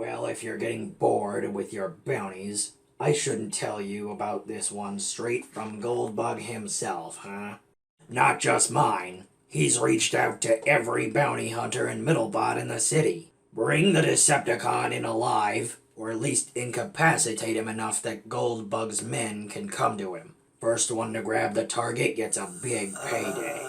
Well, if you're getting bored with your bounties, I shouldn't tell you about this one straight from Goldbug himself, huh? Not just mine. He's reached out to every bounty hunter and Middlebot in the city. Bring the Decepticon in alive, or at least incapacitate him enough that Goldbug's men can come to him. First one to grab the target gets a big payday.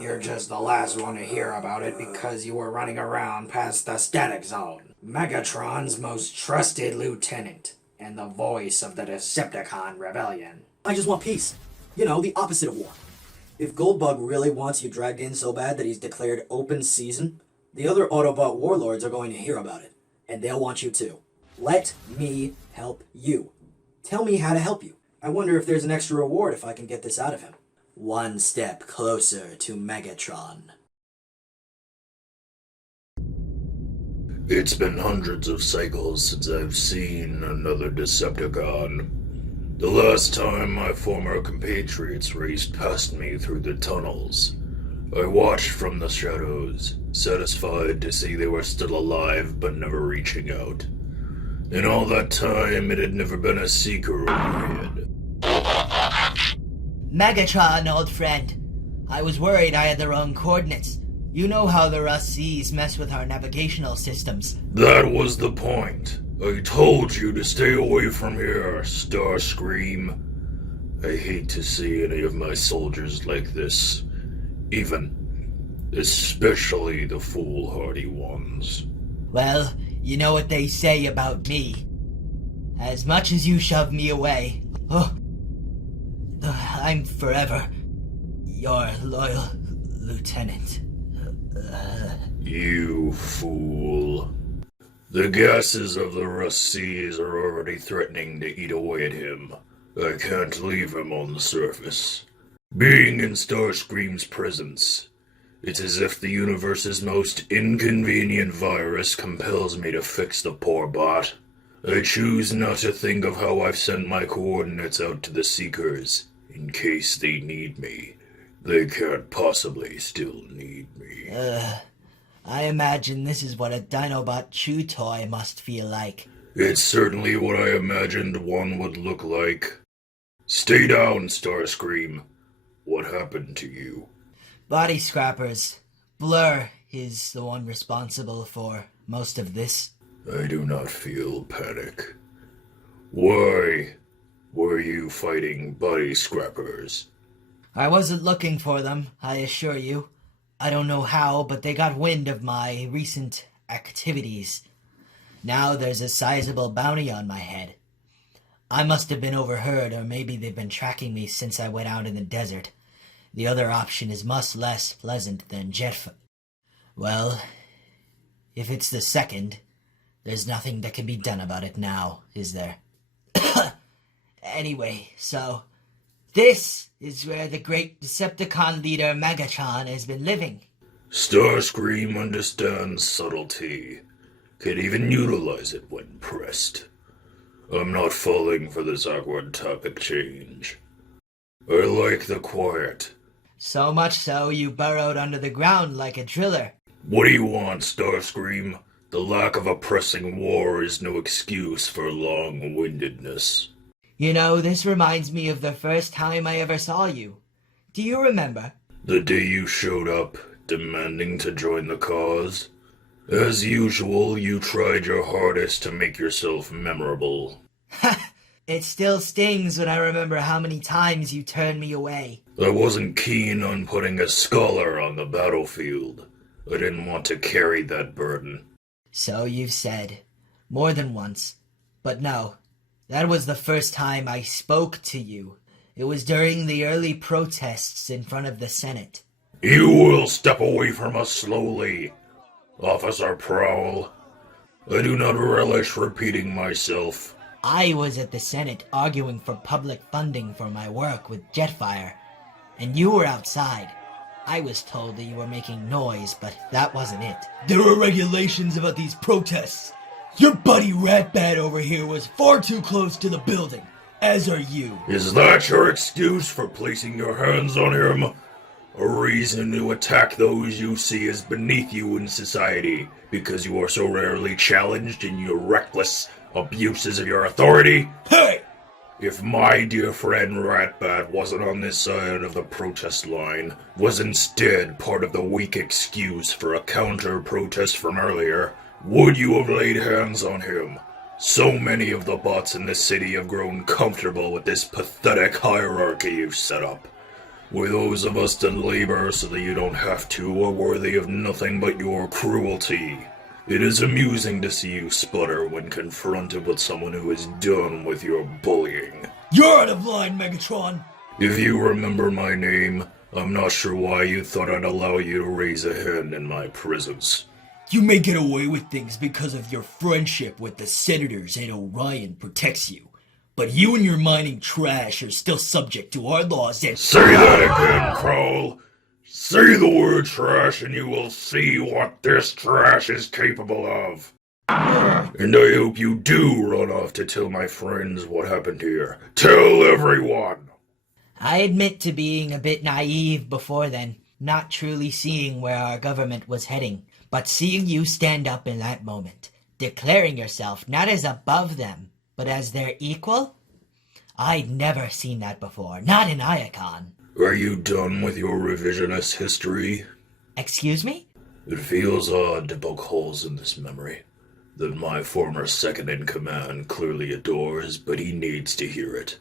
You're just the last one to hear about it because you were running around past the static zone. Megatron's most trusted lieutenant, and the voice of the Decepticon rebellion. I just want peace. You know, the opposite of war. If Goldbug really wants you dragged in so bad that he's declared open season, the other Autobot warlords are going to hear about it, and they'll want you too. Let me help you. Tell me how to help you. I wonder if there's an extra reward if I can get this out of him. One step closer to Megatron. It's been hundreds of cycles since I've seen another Decepticon. The last time my former compatriots raced past me through the tunnels, I watched from the shadows, satisfied to see they were still alive but never reaching out. In all that time, it had never been a seeker overhead. Megatron, old friend. I was worried I had the wrong coordinates. You know how the Rust Seas mess with our navigational systems. That was the point. I told you to stay away from here, Starscream. I hate to see any of my soldiers like this. Especially the foolhardy ones. Well, you know what they say about me. As much as you shove me away, I'm forever your loyal lieutenant. You fool. The gases of the Rust Seas are already threatening to eat away at him. I can't leave him on the surface. Being in Starscream's presence, it's as if the universe's most inconvenient virus compels me to fix the poor bot. I choose not to think of how I've sent my coordinates out to the Seekers, in case they need me. They can't possibly still need me. I imagine this is what a Dinobot chew toy must feel like. It's certainly what I imagined one would look like. Stay down, Starscream. What happened to you? Body scrappers. Blur is the one responsible for most of this. I do not feel panic. Why were you fighting body scrappers? I wasn't looking for them, I assure you. I don't know how, but they got wind of my recent activities. Now there's a sizable bounty on my head. I must have been overheard, or maybe they've been tracking me since I went out in the desert. The other option is much less pleasant than Well, if it's the second, there's nothing that can be done about it now, is there? Anyway, so this is where the great Decepticon leader Megatron has been living. Starscream understands subtlety, can even utilize it when pressed. I'm not falling for this awkward topic change. I like the quiet. So much so you burrowed under the ground like a driller. What do you want, Starscream? The lack of a pressing war is no excuse for long-windedness. You know, this reminds me of the first time I ever saw you. Do you remember? The day you showed up, demanding to join the cause? As usual, you tried your hardest to make yourself memorable. It still stings when I remember how many times you turned me away. I wasn't keen on putting a scholar on the battlefield. I didn't want to carry that burden. So you've said. More than once. But no, that was the first time I spoke to you. It was during the early protests in front of the Senate. You will step away from us slowly, Officer Prowl. I do not relish repeating myself. I was at the Senate arguing for public funding for my work with Jetfire, and you were outside. I was told that you were making noise, but that wasn't it. There are regulations about these protests. Your buddy Ratbat over here was far too close to the building, as are you. Is that your excuse for placing your hands on him? A reason to attack those you see as beneath you in society, because you are so rarely challenged in your reckless abuses of your authority? Hey! If my dear friend Ratbat wasn't on this side of the protest line, was instead part of the weak excuse for a counter-protest from earlier, would you have laid hands on him? So many of the bots in this city have grown comfortable with this pathetic hierarchy you've set up. Where those of us that labor so that you don't have to are worthy of nothing but your cruelty. It is amusing to see you sputter when confronted with someone who is done with your bullying. You're out of line, Megatron! If you remember my name, I'm not sure why you thought I'd allow you to raise a hand in my presence. You may get away with things because of your friendship with the senators and Orion protects you. But you and your mining trash are still subject to our laws and— Say that again, Kroll! Say the word trash and you will see what this trash is capable of. And I hope you do run off to tell my friends what happened here. Tell everyone! I admit to being a bit naive before then, not truly seeing where our government was heading. But seeing you stand up in that moment, declaring yourself not as above them, but as their equal? I'd never seen that before, not in Iacon. Are you done with your revisionist history? Excuse me? It feels odd to poke holes in this memory that my former second-in-command clearly adores, but he needs to hear it.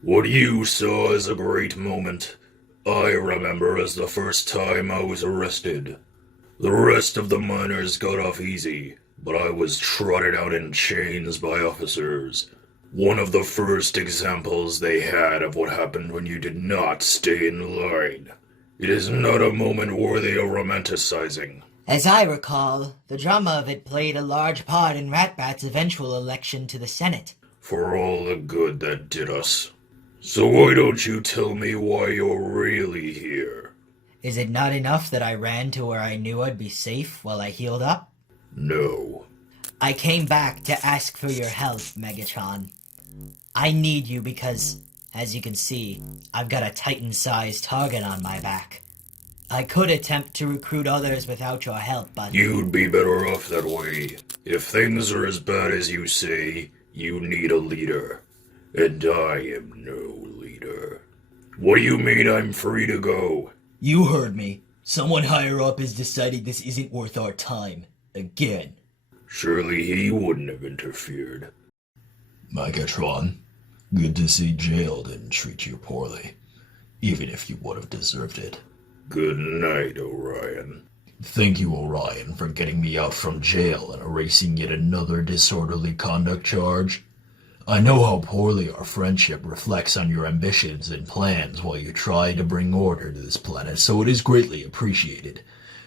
What you saw as a great moment, I remember as the first time I was arrested. The rest of the miners got off easy, but I was trotted out in chains by officers. One of the first examples they had of what happened when you did not stay in line. It is not a moment worthy of romanticizing. As I recall, the drama of it played a large part in Ratbat's eventual election to the Senate. For all the good that did us. So why don't you tell me why you're really here? Is it not enough that I ran to where I knew I'd be safe while I healed up? No. I came back to ask for your help, Megatron. I need you because, as you can see, I've got a Titan-sized target on my back. I could attempt to recruit others without your help, but— You'd be better off that way. If things are as bad as you say, you need a leader. And I am no leader. What do you mean I'm free to go? You heard me. Someone higher up has decided this isn't worth our time. Again. Surely he wouldn't have interfered. Megatron, good to see jail didn't treat you poorly, even if you would have deserved it. Good night, Orion. Thank you, Orion, for getting me out from jail and erasing yet another disorderly conduct charge. I know how poorly our friendship reflects on your ambitions and plans while you try to bring order to this planet, so it is greatly appreciated.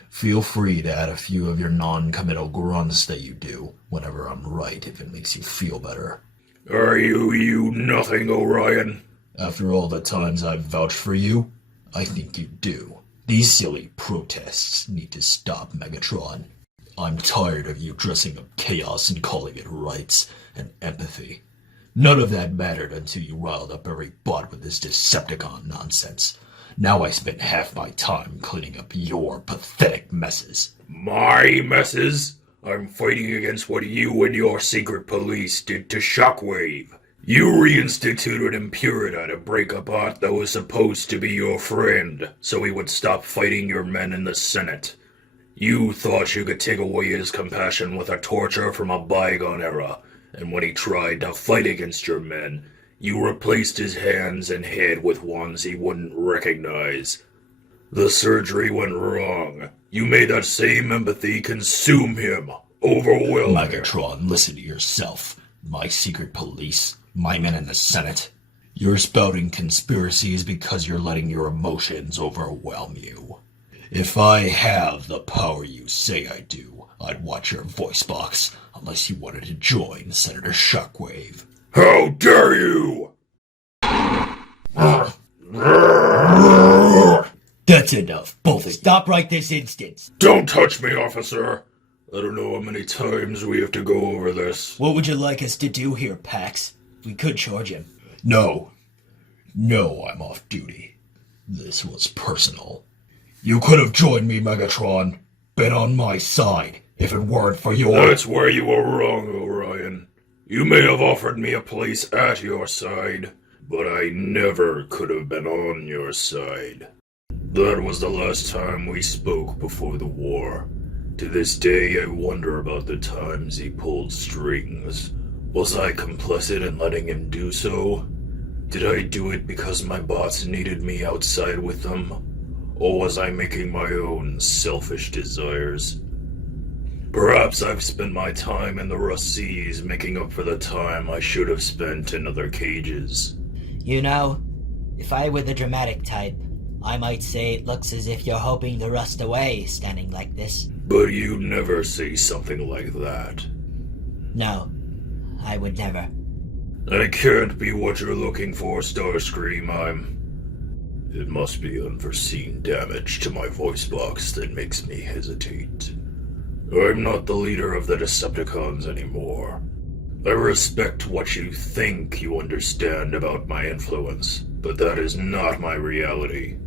Feel free to add a few of your non-committal grunts that you do whenever I'm right if it makes you feel better. Are you nothing, Orion? After all the times I've vouched for you, I think you do. These silly protests need to stop, Megatron. I'm tired of you dressing up chaos and calling it rights and empathy. None of that mattered until you riled up every bot with this Decepticon nonsense. Now I spend half my time cleaning up your pathetic messes. My messes? I'm fighting against what you and your secret police did to Shockwave. You reinstituted Impurita to break a bot that was supposed to be your friend, so he would stop fighting your men in the Senate. You thought you could take away his compassion with a torture from a bygone era, and when he tried to fight against your men, you replaced his hands and head with ones he wouldn't recognize. The surgery went wrong. You made that same empathy consume him, overwhelm him. Megatron, listen to yourself. My secret police, my men in the Senate. You're spouting conspiracies because you're letting your emotions overwhelm you. If I have the power you say I do, I'd watch your voice box, unless you wanted to join Senator Shockwave. How dare you! That's enough. Both stop right this instant. Don't touch me, officer! I don't know how many times we have to go over this. What would you like us to do here, Pax? We could charge him. No, I'm off duty. This was personal. You could have joined me, Megatron. Been on my side, if it weren't for your— That's where you were wrong, Orion. You may have offered me a place at your side, but I never could have been on your side. That was the last time we spoke before the war. To this day, I wonder about the times he pulled strings. Was I complicit in letting him do so? Did I do it because my boss needed me outside with them? Or was I making my own selfish desires? Perhaps I've spent my time in the Rust Seas making up for the time I should have spent in other cages. You know, if I were the dramatic type, I might say it looks as if you're hoping to rust away standing like this. But you'd never say something like that. No, I would never. I can't be what you're looking for, Starscream. It must be unforeseen damage to my voice box that makes me hesitate. I'm not the leader of the Decepticons anymore. I respect what you think you understand about my influence, but that is not my reality.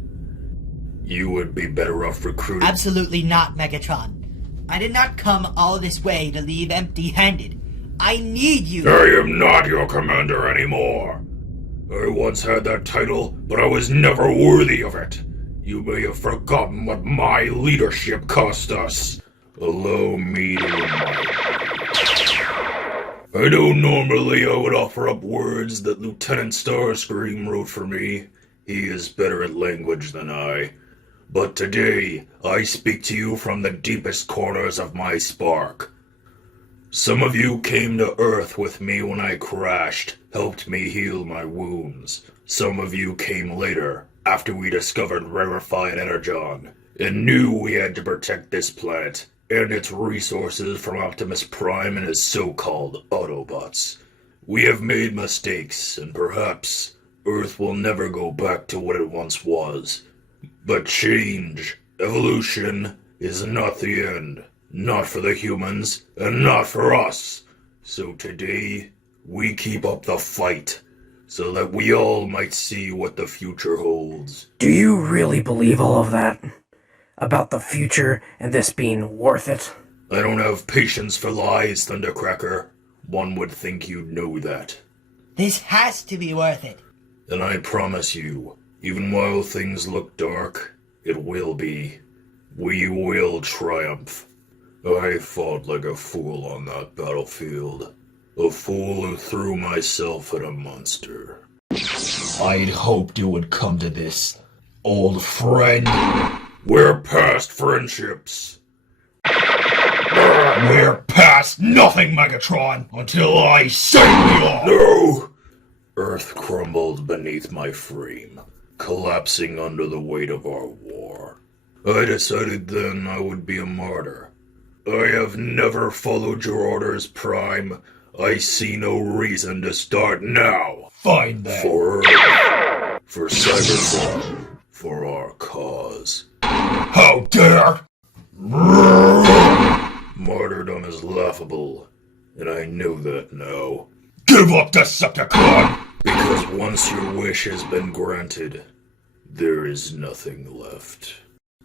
You would be better off recruiting— Absolutely not, Megatron. I did not come all this way to leave empty-handed. I need you! I am not your commander anymore. I once had that title, but I was never worthy of it. You may have forgotten what my leadership cost us. Allow me to remind you. I know normally I would offer up words that Lieutenant Starscream wrote for me. He is better at language than I. But today, I speak to you from the deepest corners of my spark. Some of you came to Earth with me when I crashed, helped me heal my wounds. Some of you came later, after we discovered rarefied energon, and knew we had to protect this planet and its resources from Optimus Prime and his so-called Autobots. We have made mistakes, and perhaps Earth will never go back to what it once was. But change, evolution, is not the end. Not for the humans, and not for us. So today, we keep up the fight, so that we all might see what the future holds. Do you really believe all of that? About the future and this being worth it? I don't have patience for lies, Thundercracker. One would think you'd know that. This has to be worth it. And I promise you, even while things look dark, it will be. We will triumph. I fought like a fool on that battlefield. A fool who threw myself at a monster. I'd hoped it would come to this, old friend. We're past friendships. We're past nothing, Megatron, until I say we are! No! Earth crumbled beneath my frame, collapsing under the weight of our war. I decided then I would be a martyr. I have never followed your orders, Prime. I see no reason to start now. Fine then. For Earth, for Cybertron, for our cause. How dare! Martyrdom is laughable, and I know that now. Give up, Decepticon! Because once your wish has been granted, there is nothing left.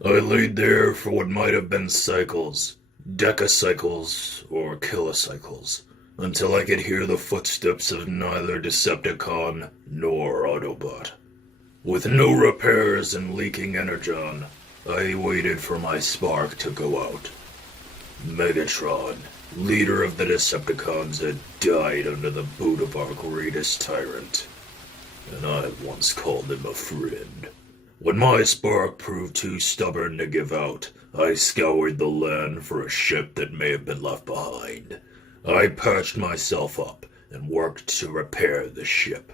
I laid there for what might have been cycles, decacycles, or kilocycles, until I could hear the footsteps of neither Decepticon nor Autobot. With no repairs and leaking energon, I waited for my spark to go out. Megatron, leader of the Decepticons, had died under the boot of our greatest tyrant, and I once called him a friend. When my spark proved too stubborn to give out, I scoured the land for a ship that may have been left behind. I patched myself up and worked to repair the ship.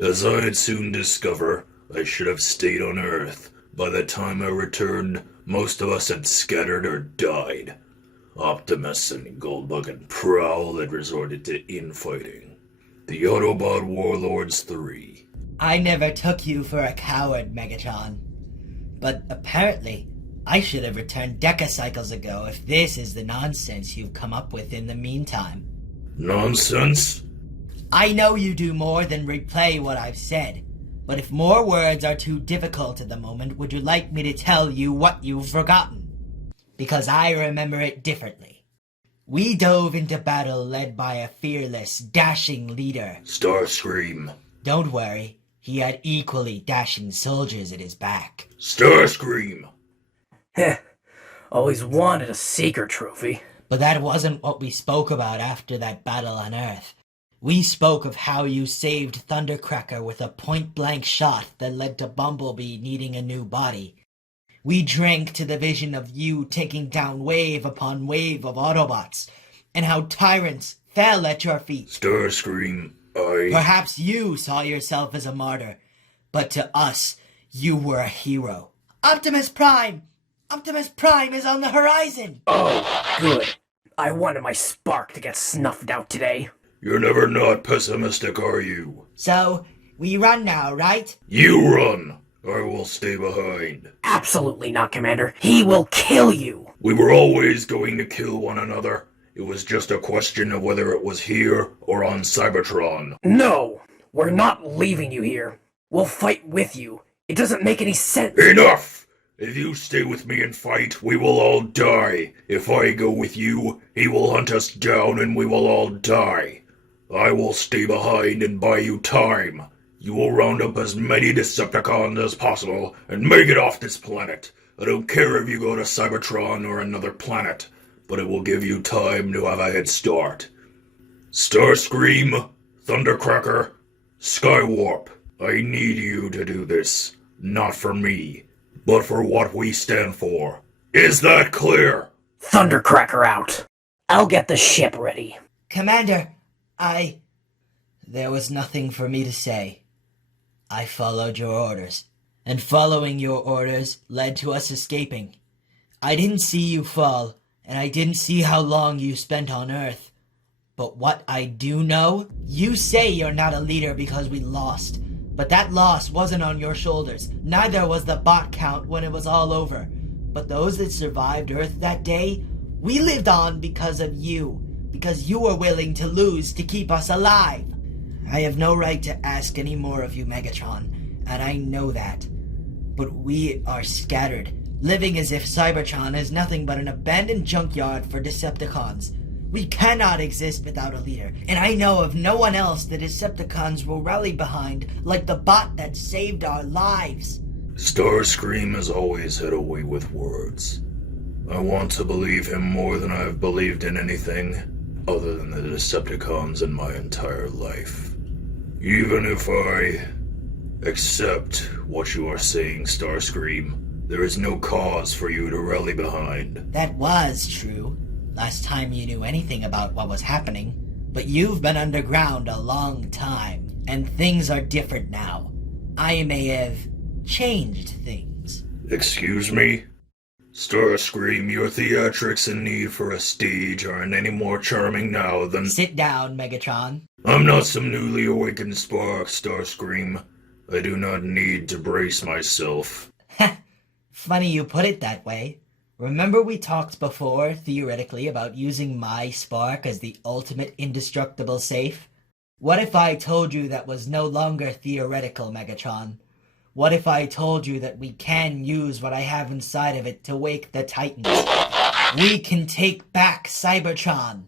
As I'd soon discover, I should have stayed on Earth. By the time I returned, most of us had scattered or died. Optimus and Goldbug and Prowl had resorted to infighting. The Autobot Warlords 3. I never took you for a coward, Megatron. But apparently, I should have returned decacycles ago if this is the nonsense you've come up with in the meantime. Nonsense? I know you do more than replay what I've said. But if more words are too difficult at the moment, would you like me to tell you what you've forgotten? Because I remember it differently. We dove into battle led by a fearless, dashing leader. Starscream. Don't worry, he had equally dashing soldiers at his back. Starscream. Heh. Always wanted a Seeker trophy. But that wasn't what we spoke about after that battle on Earth. We spoke of how you saved Thundercracker with a point-blank shot that led to Bumblebee needing a new body. We drank to the vision of you taking down wave upon wave of Autobots, and how tyrants fell at your feet. Starscream, Perhaps you saw yourself as a martyr, but to us, you were a hero. Optimus Prime! Optimus Prime is on the horizon! Oh, good. I wanted my spark to get snuffed out today. You're never not pessimistic, are you? So, we run now, right? You run! I will stay behind. Absolutely not, Commander. He will kill you. We were always going to kill one another. It was just a question of whether it was here or on Cybertron. No, we're not leaving you here. We'll fight with you. It doesn't make any sense. Enough! If you stay with me and fight, we will all die. If I go with you, he will hunt us down and we will all die. I will stay behind and buy you time. You will round up as many Decepticons as possible and make it off this planet. I don't care if you go to Cybertron or another planet, but it will give you time to have a head start. Starscream, Thundercracker, Skywarp, I need you to do this. Not for me, but for what we stand for. Is that clear? Thundercracker out. I'll get the ship ready. Commander, There was nothing for me to say. I followed your orders, and following your orders led to us escaping. I didn't see you fall, and I didn't see how long you spent on Earth. But what I do know, you say you're not a leader because we lost. But that loss wasn't on your shoulders. Neither was the bot count when it was all over. But those that survived Earth that day, we lived on because of you. Because you were willing to lose to keep us alive. I have no right to ask any more of you, Megatron, and I know that. But we are scattered, living as if Cybertron is nothing but an abandoned junkyard for Decepticons. We cannot exist without a leader, and I know of no one else the Decepticons will rally behind like the bot that saved our lives. Starscream has always had a way with words. I want to believe him more than I've believed in anything other than the Decepticons in my entire life. Even if I accept what you are saying, Starscream, there is no cause for you to rally behind. That was true, last time you knew anything about what was happening. But you've been underground a long time, and things are different now. I may have changed things. Excuse me? Starscream, your theatrics and need for a stage aren't any more charming now than— Sit down, Megatron. I'm not some newly awakened spark, Starscream. I do not need to brace myself. Funny you put it that way. Remember we talked before, theoretically, about using my spark as the ultimate indestructible safe? What if I told you that was no longer theoretical, Megatron? What if I told you that we can use what I have inside of it to wake the Titans? We can take back Cybertron!